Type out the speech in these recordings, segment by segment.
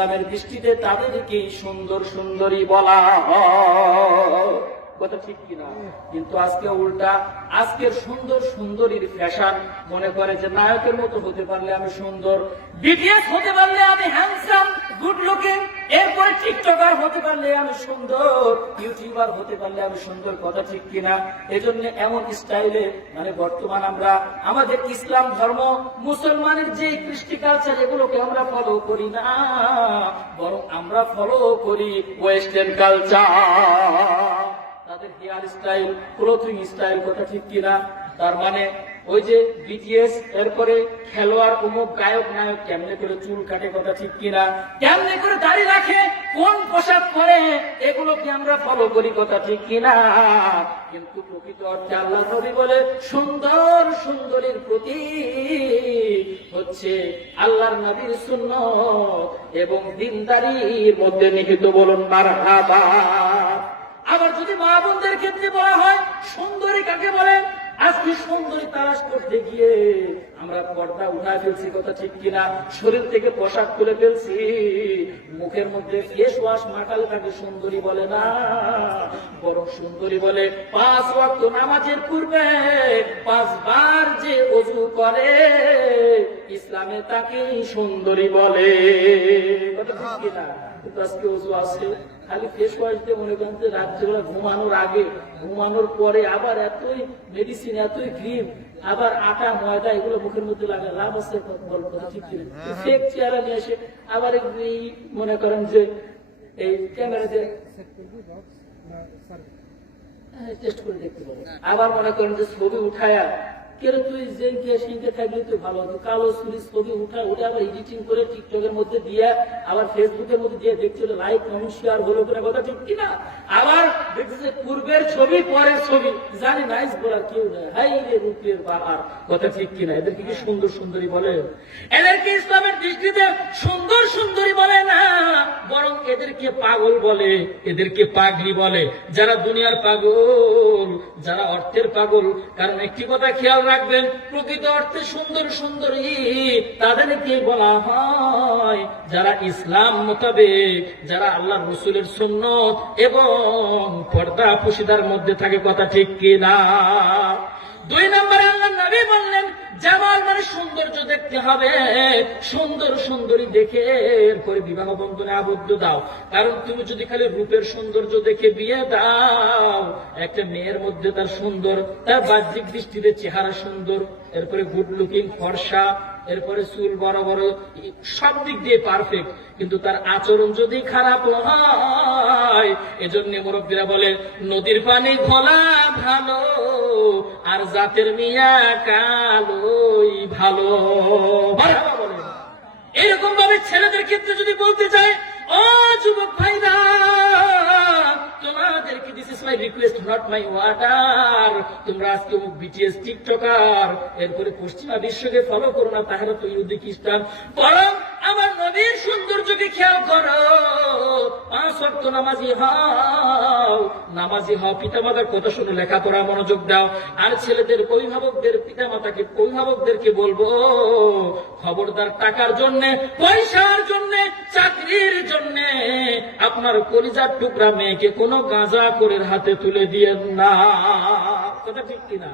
ইসলামের দৃষ্টিতে তাদেরকে সুন্দর সুন্দরী বলা হয়। কথা ঠিক কিনা? কিন্তু আজকে উল্টা, আজকের সুন্দর সুন্দরীর ফ্যাশন, মনে করে যে নায়কের মতো হতে পারলে আমি সুন্দর, বিটিএস হতে পারলে আমি হ্যান্ডসাম গুড লুকিং, এরপরে টিকটকার হতে পারলে আমি সুন্দর, ইউটিউবার হতে পারলে আমি সুন্দর। কথা ঠিক কিনা? এজন্য এমন স্টাইলে মানে বর্তমান আমরা আমাদের ইসলাম ধর্ম মুসলমানের যে কৃষ্টি কালচার এগুলোকে আমরা ফলো করি না, বরং আমরা ফলো করি ওয়েস্টার্ন কালচার, তাদের হেয়ার স্টাইল, ক্লোথিং স্টাইল। কথা ঠিক কিনা? তার মানে ওই যে বিটিএস, এরপরে খেলোয়াড়, অমুক গায়ক নায়ক কেমনে করে চুল কাটে, কথা ঠিক কিনা, কেমনে করে দাড়ি রাখে, কোন পোশাক পরে, এগুলোকে আমরা ফলো করি। কথা ঠিক কিনা? কিন্তু প্রকৃত অর্থে আল্লাহ নবী বলে সুন্দর সুন্দরীর প্রতীক হচ্ছে আল্লাহর নবীর সুন্নাত এবং দিনদারির মধ্যে নিহিত। বলুন মারহাবা। আবার যদি মা বোনদের ক্ষেত্রে বলা হয় সুন্দরী কাকে বলে, আজকে সুন্দরী তালাশ করতে গিয়ে আমরা পর্দা উঠায় ফেলছি। কথা ঠিক কিনা? শরীর থেকে পোশাক খুলে ফেলছি, মুখের মধ্যে ফেস ওয়াশ মাখালে তাকে সুন্দরী বলে না, বরং সুন্দরী বলে 5 ওয়াক্ত নামাজের পূর্বে 5 বার যে ওযু করে, ইসলামে তাকে সুন্দরী বলে। কথা ঠিক কিনা? কিন্তু আজকে ওযু আছে খালি ফেস ওয়াশ দিয়ে, মনে করেন যে রাত্রিবেলা ঘুমানোর আগে, ঘুমানোর পরে আবার এতই মেডিসিন, এতই ক্রিম, আবার আটা ময়দা এগুলো মুখের মধ্যে লাগে, লাভ আছে? ঠিক কিনা? ফেক চেহারা নিয়ে এসে আবার এই মনে করেন যে এই ক্যামেরা দিয়ে টেস্ট করে দেখতে পাবো, আবার মনে করেন যে ছবি উঠায়া কেন তুই যে সিনকে থাকলে তুই ভালো হতো, কালো চুরি ছবি উঠা উঠে আবার এডিটিং করে টিকটকের মধ্যে দিয়ে আবার ফেসবুকের মধ্যে দিয়ে দেখছিল লাইক কমেন্ট শেয়ার হলো কিনা। কথা ঠিক কিনা? আবার দেখতেছে পূর্বের ছবি পরের ছবি, জানি নাইস বলার কেউ নেই, হাই রে রূপের বাবার। কথা ঠিক কিনা? এদেরকে কি সুন্দর সুন্দরী বলে? এদেরকে ইসলামের দৃষ্টিতে সুন্দর সুন্দরী বলে না, বরং এদেরকে পাগল বলে, এদেরকে পাগলি বলে। যারা দুনিয়ার পাগল, যারা অর্থের পাগল। কারণ একটি কথা খেয়াল রাখবেন, প্রকৃত অর্থে সুন্দর সুন্দরী তাদেরকে বলা হয় যারা ইসলাম মোতাবেক, যারা আল্লাহ রসুলের সুন্নত এবং পর্দা পুশিদার মধ্যে থাকে। কথা ঠিক কিনা? 2 নম্বরে আল্লাহ নবী বললেন জামাল মানে সৌন্দর্য দেখতে হবে, সুন্দর সুন্দরী দেখে এরপরে বিবাহ বন্ধনে আবদ্ধ দাও। কারণ তুমি যদি খালি রূপের সৌন্দর্য দেখে বিয়ে দাও, একটা মেয়ের মধ্যে তার সুন্দর, তার বাহ্যিক দৃষ্টিতে চেহারা সুন্দর, এরপরে গুড লুকিং, ফর্সা, এরপরে চুল বড় বড়, সব দিক দিয়ে পারফেক্ট, কিন্তু তার আচরণ যদি খারাপ হয়, এজন্য মুরব্বীরা বলে নদীর পানি ঘোলা ভালো আর জাতের মিয়া কালোই ভালো। এরকম ভাবে ছেলেদের ক্ষেত্রে যদি বলতে চায়, ও যুবক ভাইরা, তোমাদেরকে this is my request, not my order, তোমরা আজকে বিটিএস টিকটকার, এরপরে পশ্চিমা বিশ্বকে ফলো করো না, তাহলে তো ইহুদি খ্রিস্টান, বরং আমার নবীর সৌন্দর্যকে খেয়াল করো, 5 ওয়াক্ত নামাজি হও, নামাজি হও, পিতামাতার কথা শুনে লেখাপড়া মনোযোগ দাও। আর ছেলেদের অভিভাবকদের, পিতামাতাকে, অভিভাবকদেরকে বলবো, খবরদার টাকার জন্য, পয়সার জন্য, চাকরির জন্য আপনার কলিজার টুকরা মেয়েকে কোনো গাঁজাখোরের হাতে তুলে দিয়েন না। কথা ঠিক কিনা?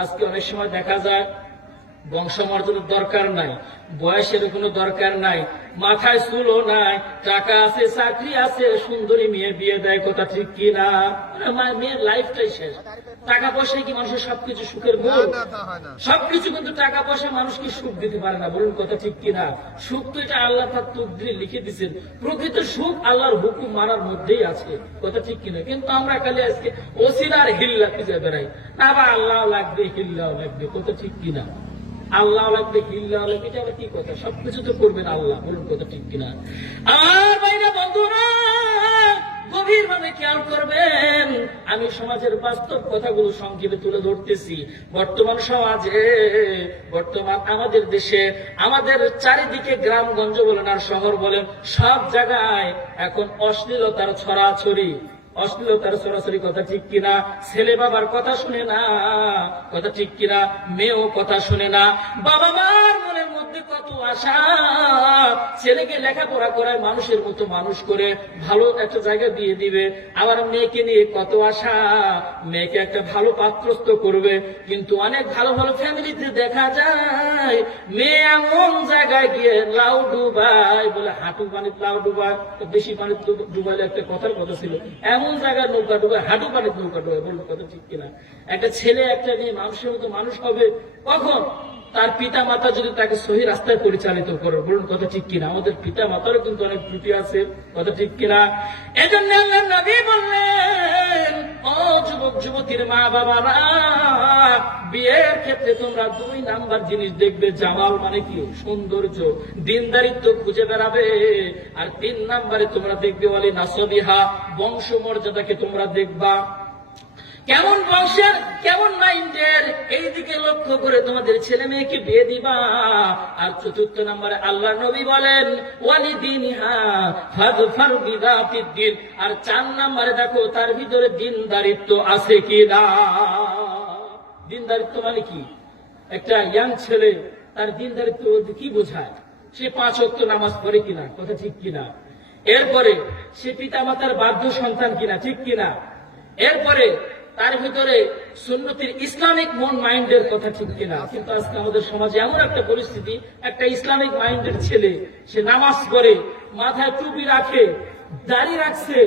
আজকে অনেক সময় দেখা যায় বংশমর্যাদার দরকার নাই, বয়সের কোনো দরকার নাই, মাথায় চুলও নাই, টাকা আছে, চাকরি আছে, সুন্দরী মেয়ে বিয়ে দেয়। কথা ঠিক কিনা? মেয়ের লাইফটাই শেষ। টাকা পয়সায় কি মানুষের সবকিছু সুখের মূল? সবকিছু কিন্তু টাকা পয়সা মানুষকে সুখ দিতে পারে না। বলুন কথা ঠিক কিনা? সুখ তো এটা আল্লাহ তার তকদিরে লিখে দিচ্ছেন, প্রকৃত সুখ আল্লাহর হুকুম মানার মধ্যেই আছে। কথা ঠিক কিনা? কিন্তু আমরা খালি আজকে ওসিলার হিল্লা খুঁজে বেড়াই, আবার আল্লাহ লাগবে, হিল্লাও লাগবে। কথা ঠিক কিনা? আল্লাহ লাগবে, হিল্লা লাগবে, এটা কি কথা? সবকিছু তো করবেন আল্লাহ। বলুন কথা ঠিক কিনা? আমার ভাইরা, বন্ধুরা, গভীর ভাবে খেয়াল করবেন। আমি সমাজের বাস্তব কথাগুলো সংক্ষেপে তুলে ধরতেছি। বর্তমান সমাজে, বর্তমান আমাদের দেশে, আমাদের চারিদিকে গ্রামগঞ্জ বলেন আর শহর বলেন, সব জায়গায় এখন অশ্লীলতার ছড়াছড়ি, অশ্লীলতার সরাসরি। কথা ঠিক কিনা? ছেলে বাবার কথা শুনে না। কথা ঠিক কিনা? মেয়েও কথা শুনে না। বাবা মার মনের মধ্যে কত আশা, ছেলেকে লেখাপড়া করায় মানুষের মতো মানুষ করে ভালো একটা জায়গা দিয়ে দিবে, আবার মেয়েকে নিয়ে কত আশা, মেয়েকে একটা ভালো পাত্রস্থ করবে। কিন্তু অনেক ভালো ভালো ফ্যামিলিতে দেখা যায় মেয়ে এমন জায়গায় গিয়ে লাউ ডুবাই, বলে হাঁটু পানিতে লাউ ডুবাই, বেশি পানিতে ডুবাইলে একটা কথার কথা ছিল, এমন জায়গায় নৌকা ডুবাই, হাঁটু পানিতে নৌকা ডুবাই। বললো কথা ঠিক কিনা? একটা ছেলে একটা মেয়ে মানুষের মতো মানুষ হবে কখন? তার পিতা মাতা যদি তাকে সহি রাস্তায় পরিচালিত করে। বলুন কথা ঠিক কিনা? আমাদের পিতা মাতারও কিন্তু অনেক ত্রুটি আছে, কথা ঠিক কিনা? এজন্য আল্লাহ নবী বললেন, ও যুবক যুবতীর মা বাবারা, বিয়ের ক্ষেত্রে তোমরা 2 নাম্বার জিনিস দেখবে। জামাল মানে কি? সৌন্দর্য, দিনদারিত্ব খুঁজে বেড়াবে। আর 3 নাম্বারে তোমরা দেখবে ওয়ালি নাসবিহা, বংশ মর্যাদাকে তোমরা দেখবা, কেমন বংশের, কেমন মাইন্ডের, এই দিকে লক্ষ্য করে তোমাদের ছেলে মেয়েকে বিয়ে দিবা। আর 4 নম্বরে আল্লাহ নবী বলেন ওয়ালিদিনহা ফাযফার বিযাতিদ্দিন। আর 4 নম্বরে দেখো তার ভিতরে দিনদারিত্ব আছে কিনা। দিনদারিত্ব মানে কি? একটা ইয়াং ছেলে তার দিনদারিত্ব বলতে কি বোঝায়? সে 5 ওয়াক্ত নামাজ পড়ে কিনা, কথা ঠিক কিনা? এরপরে সে পিতা মাতার বাধ্য সন্তান কিনা, ঠিক কিনা? এরপরে তার ভিতরে সুন্নতির ইসলামিক মন মাইন্ডের কথা, ঠিক কিনা? কিন্তু আজকে আমাদের সমাজে এমন একটা পরিস্থিতি, একটা ইসলামিক মাইন্ডের ছেলে, সে নামাজ পড়ে, মাথায় টুপি রাখে, দাড়ি রাখছে,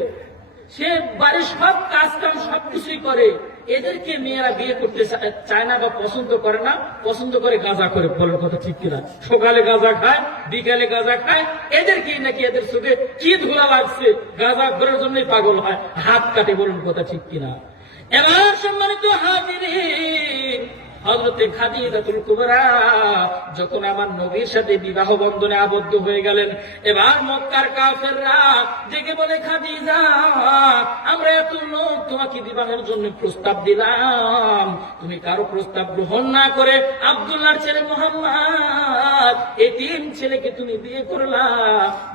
সে বাড়ির সব কাজ কাম সবকিছুই করে, এদেরকে মেয়েরা বিয়ে করতে চায় না বা পছন্দ করে না, পছন্দ করে গাঁজা করে। বলার কথা ঠিক কিনা? সকালে গাঁজা খায়, বিকালে গাঁজা খায়, এদেরকে নাকি এদের চোখে কি ধুলা লাগছে, গাঁজা করার জন্যই পাগল হয়, হাত কাটে। বলুন কথা ঠিক কিনা? এবার সম্মানিত হাজিরিন, হযরতে খাদিজাতুল কুবরা যখন আমার নবীর সাথে বিবাহ বন্ধনে আবদ্ধ হয়ে গেলেন, এবার মক্কার কাফেররা দেখে বলে, খাদিজা, আমরা এত লোক তোমাকে বিবাহের জন্য প্রস্তাব দিলাম, তুমি কারো প্রস্তাব গ্রহণ না করে আব্দুল্লাহর ছেলে মুহাম্মদ, এই 3 ছেলেকে তুমি বিয়ে করলা।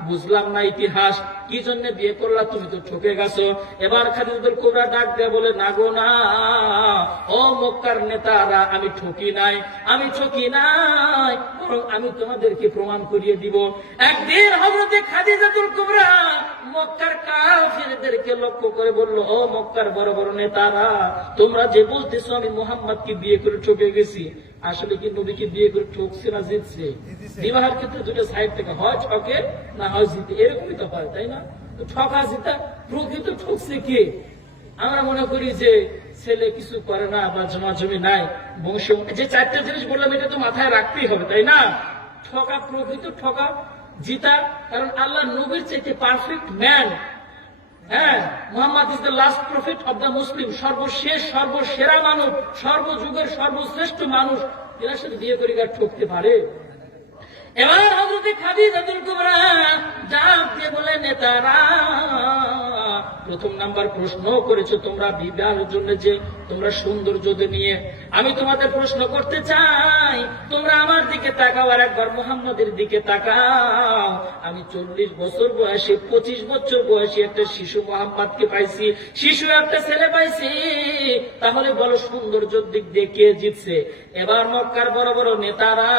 বুঝলাম না ইতিহাস, কি জন্য বিয়ে করলা? তুমি তো ঠকে গেছো। এবার খাদিজাতুল কুবরা ডাক দিয়ে বলে, না গো না, ও মক্কার নেতারা, আমি ঠকি নাই, আমি ঠকি নাই, বরং আমি তোমাদেরকে প্রমাণ করিয়ে দিব। একদিন হযরতে খাদিজাতুল কুবরা মক্কার কাফিরদেরকে লক্ষ্য করে বলল, ও মক্কার বড় বড় নেতারা, তোমরা যে বলতেছো আমি মুহাম্মদকে বিয়ে করে ঠকে গেছি, আসলে কি নবীকে বিয়ে করে ঠকছে না জিতছে? বিবাহের ক্ষেত্রে 2টা সাইড থেকে, হয় ঠকে না হয় জিতে, এরকমই তো হয়, তাই না? তো ঠকা জিতা, প্রকৃত ঠকছে কে? আমরা মনে করি যে ছেলে কিছু করে না বা জমা জমি নাই, বংশ, যে 4টা জিনিস বললাম এটা তো মাথায় রাখতেই হবে, তাই না? ঠকা, প্রকৃত ঠকা, জিতা, কারণ আল্লাহ নবীর চাইতে পারফেক্ট ম্যান, হ্যাঁ, Muhammad is the last prophet of the Muslim, সর্বশেষ সর্বসেরা মানব, সর্বযুগের সর্বশ্রেষ্ঠ মানুষ, এনার সাথে বিয়ে করে আর ঠকতে পারে? এবার হযরতে খাদিজাতুল কুবরা ডাক দিয়ে বলে, নেতারা, 1 নাম্বার প্রশ্ন করেছো তোমরা বিবাহের জন্য, যে তোমরা সৌন্দর্য নিয়ে, আমি তোমাদের প্রশ্ন করতে চাই, তোমরা আমার দিকে তাকাও আর একবার মুহাম্মদের দিকে তাকাও। আমি 40 বছর বয়সে, 25 বছর বয়সী একটা শিশু মুহাম্মদকে পাইছি, শিশু একটা ছেলে পাইছি, তাহলে বলো সৌন্দর্যের দিক দিয়ে কে জিতছে? এবার মক্কার বড় বড় নেতারা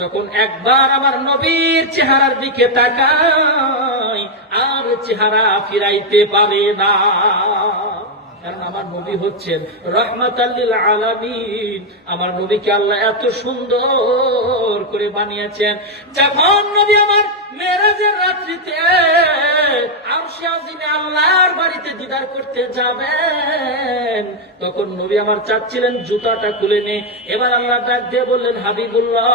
যখন একবার আমার নবীর চেহারার দিকে তাকায়, আর চেহারা ফিরাইতে পারে না, কারণ আমার নবী হচ্ছেন রাহমাতাল লিল আলামিন। আমার নবীকে আল্লাহ এত সুন্দর করে বানিয়েছেন। যখন নবী আমার মেরাজের রাত্রিতে আরশে আজিমে আল্লাহর বাড়িতে দিদার করতে যাবেন, তখন নবী আমার চাচ্ছিলেন জুতাটা খুলে নে। এবার আল্লাহ ডাক দিয়ে বললেন, হাবিবুল্লাহ,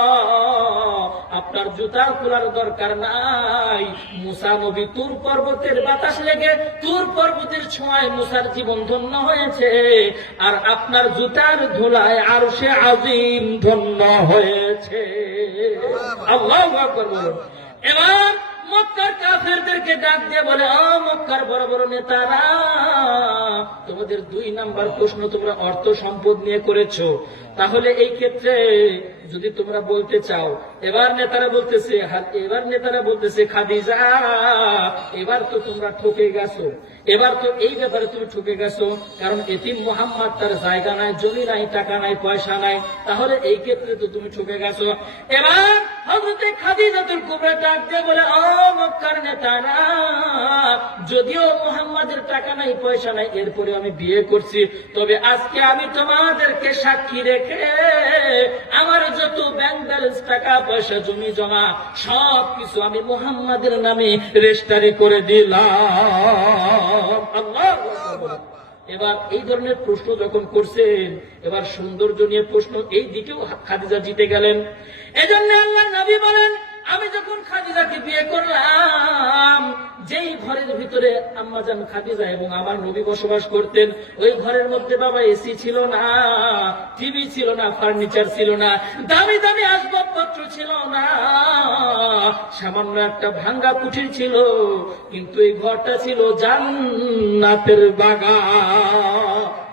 আপনার জুতা খোলার দরকার নাই। মুসা নবী তুর পর্বতের বাতাস লেগে, তুর পর্বতের ছোঁয়ায় মুসার জীবন ধন্য হয়েছে, আর আপনার জুতার ধুলায় আরশে আজিম ধন্য হয়েছে। আল্লাহু আকবার বলুন। এবার মক্কার কাফেরদেরকে ডাক দিয়ে বলে, ও মক্কার বড় বড় নেতারা, তোমাদের 2 নাম্বার প্রশ্ন তোমরা অর্থ সম্পদ নিয়ে করেছো, তাহলে এই ক্ষেত্রে যদি তোমরা বলতে চাও, এবার নেতারা বলতেছে খাদিজা, এবার তো তোমরা ঠকে গেছো, এবার তো এই ব্যাপারে তুমি ঠকে গেছো, কারণ এতিম মোহাম্মদ তার জায়গা নাই, জমি নাই, টাকা নাই, পয়সা নাই, তাহলে এই ক্ষেত্রে তো তুমি ঠকে গেছো। এবার হযরতে খাদিজাতুল কুবরা ডাক দিয়ে বলে, ও মক্কার নেতারা, যদিও মোহাম্মদের টাকা নাই, পয়সা নাই, এরপরে আমি বিয়ে করছি, তবে আজকে আমি তোমাদেরকে সাক্ষী রেখে আমার যত ব্যাংক ব্যালেন্স, টাকা পয়সা, জমি জমা সবকিছু আমি মোহাম্মদের নামে রেজিস্ট্রি করে দিলাম। আল্লাহু আকবার। এবার এই ধরনের প্রশ্ন যখন করছেন, এবার সৌন্দর্য নিয়ে প্রশ্ন, এই দিকেও খাদিজা জিতে গেলেন। এজন্য আল্লাহ নবী বলেন, আমি যখন খাদিজাকে বিয়ে করলাম, যেই ঘরের ভিতরে আম্মাজান খাদিজা এবং আমার নবী বসবাস করতেন, ওই ঘরের মধ্যে বাবা এসি ছিল না, টিভি ছিল না, ফার্নিচার ছিল না, দামি দামি আসবাবপত্র ছিল না, সামান্য একটা ভাঙ্গা কুঠির ছিল, কিন্তু এই ঘরটা ছিল জান্নাতের বাগান।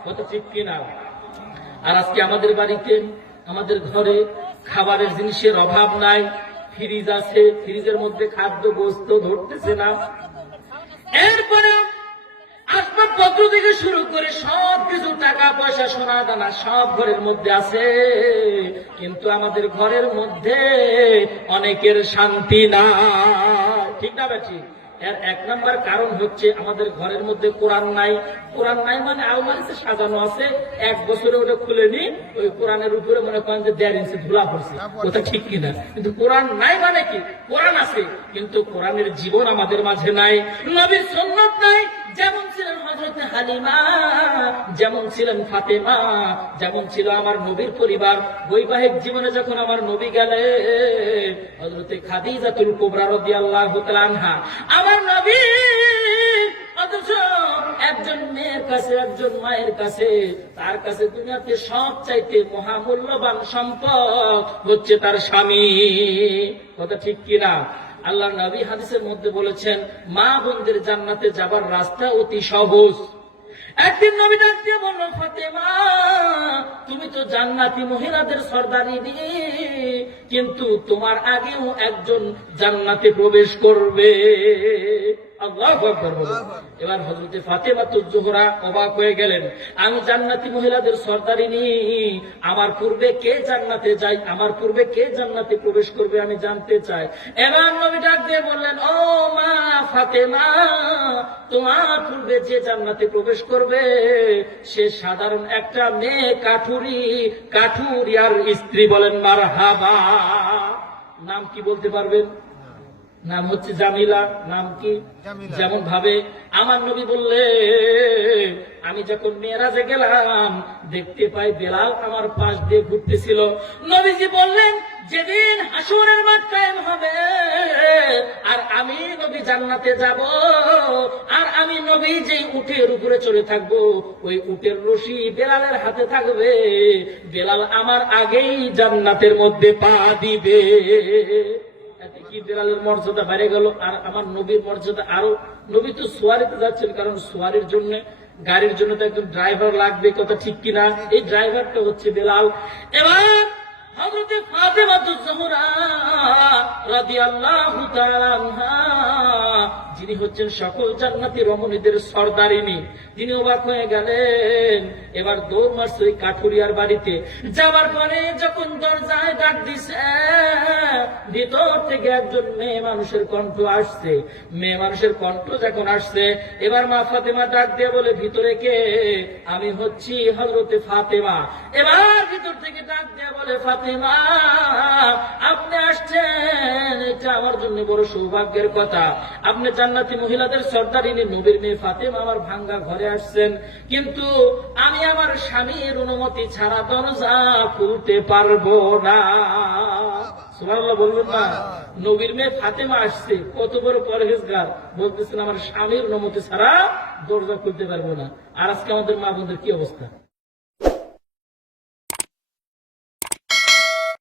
কথা ঠিক কিনা? আর আজকে আমাদের বাড়িতে, আমাদের ঘরে খাবারের জিনিসের অভাব নাই, ফ্রিজ আছে, ফ্রিজের মধ্যে খাদ্য গোস্ত ধরতেছে না, এরপরে আসবাবপত্র থেকে শুরু করে সবকিছু, টাকা পয়সা, সোনা দানা সব ঘরের মধ্যে আছে, কিন্তু আমাদের ঘরের মধ্যে অনেকের শান্তি না। ঠিক না ঠিক? এর এক নাম্বার কারণ হচ্ছে আমাদের ঘরের মধ্যে কোরআন নাই। কোরআন নাই মানে আলমারিতে সাজানো আছে, এক বছরে ওটা খুলেনি, ওই কোরআনের উপরে মনে করেন যে 1.5 ইঞ্চি ধুলা পড়ছে, ওটা ঠিক কিনা? কিন্তু কোরআন নাই মানে কি? কোরআন আছে কিন্তু কোরআনের জীবন আমাদের মাঝে নাই, নবীর সুন্নাত নাই। যেমন ছিলেন হযরতে হালিমা, যেমন ছিলেন ফাতেমা, যেমন ছিল আমার নবীর পরিবার, বৈবাহিক জীবনে যখন আমার নবী গেলেন, হযরতে খাদিজাতুল কুবরা রাদিয়াল্লাহু তাআলা আনহা, আমার নবী অথচ একজন মেয়ের কাছে, একজন মায়ের কাছে, তার কাছে দুনিয়াতে সব চাইতে মহামূল্যবান সম্পদ হচ্ছে তার স্বামী। কথা ঠিক কিনা? আল্লাহর নবী হাদিসের মধ্যে বলেছেন, মা বোনদের জান্নাতে যাবার রাস্তা অতি সহজ। একদিন নবী ডাক দিয়ে বলল, ফাতেমা, তুমি তো জান্নাতি মহিলাদের সর্দারিনী, কিন্তু তোমার আগেও একজন জান্নাতে প্রবেশ করবে। আল্লাহু আকবার বলুন। এবার হযরতে ফাতেমাতুজ জোহরা অবাক হয়ে গেলেন, আমি জান্নাতি মহিলাদের সর্দারিনী, আমার পূর্বে কে জান্নাতে যায়, আমার পূর্বে কে জান্নাতে প্রবেশ করবে, আমি জানতে চাই। এবার নবী ডাক দিয়ে বললেন, ও মা ফাতেমা, তোমার পূর্বে যে জান্নাতে প্রবেশ করবে সে সাধারণ একটা মেয়ে, কাঠুরিয়ার স্ত্রী। বলেন মারহাবা। নাম কি বলতে পারবেন? নাম হচ্ছে জামিলা। নাম কি? যেমন ভাবে আমার নবী বললেন, আমি যখন মেরাজে গেলাম, দেখতে পাই বেলাল আমার পাশ দিয়ে ঘুরতেছিল। নবীজি বললেন, যেদিন হাসরের মাঠ কায়েম হবে আর আমি নবী জান্নাতে যাব, আর আমি নবী যেই উটের উপরে চড়ে থাকবো, ওই উটের রশি বেলালের হাতে থাকবে, বেলাল আমার আগেই জান্নাতের মধ্যে পা দিবে। কি বেলালের মর্যাদা বেড়ে গেল, আর আমার নবীর মর্যাদা আরো। নবী তো সোয়ারিতে যাচ্ছেন, কারণ সোয়ারির জন্য, গাড়ির জন্য তো একজন ড্রাইভার লাগবে। কথা ঠিক কিনা? এই ড্রাইভারটা হচ্ছে বেলাল। এবার হযরতে ফাতেমাতুজ জোহরা রাদিয়াল্লাহু তাআলা আনহা, যিনি হচ্ছেন সকল জান্নাতি রমণীদের সর্দারিনী, তিনি অবাক হয়ে গেলেন। এবার দৌড় মারছে ওই কাঠুরিয়ার বাড়িতে। যাবার পরে যখন দরজায় ডাক দিছে, ভিতর থেকে একজন মেয়ে মানুষের কণ্ঠ আসছে। মেয়ে মানুষের কণ্ঠ যখন আসছে, এবার মা ফাতেমা ডাক দিয়ে বলে, ভিতরে কে? আমি হচ্ছি হযরতে ফাতেমা। এবার ভিতর থেকে ডাক দিয়ে বলে, ফাতেমা, আপনি আসছেন, এটা আমার জন্য বড় সৌভাগ্যের কথা। আপনি জান্নাতি মহিলাদের সর্দারিনী নবীর মেয়ে ফাতেমা আমার ভাঙ্গা ঘরে আসছেন, কিন্তু আমি আমার স্বামীর অনুমতি ছাড়া দরজা খুলতে পারবো না। সুবহানাল্লাহ বলবেন না? নবীর মেয়ে ফাতেমা আসছে, কত বড় পরহেজগার, বলতেছেন আমার স্বামীর অনুমতি ছাড়া দরজা খুলতে পারবো না। আর আজকে আমাদের মা বোনদের কি অবস্থা?